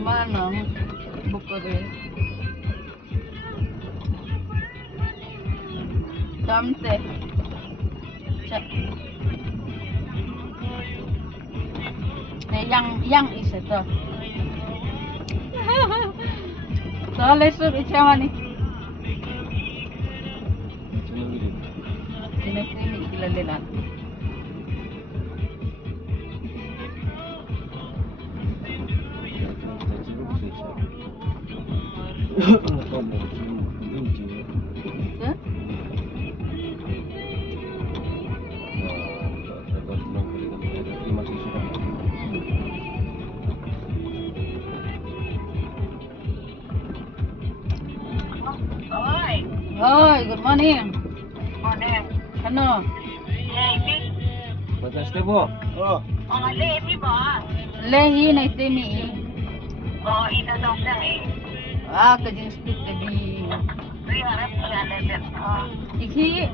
Manang Bucharest. Damte. Yang is ito. Soalnya sup siapa nih? Ini kilalinan. Hoy, good morning. Morning. Ano? Lehi. Fantastic po. Oh. Lehi ba? Lehi na itini. Ito daw siya Kajing speak tabi. Riharap siya level. Iki.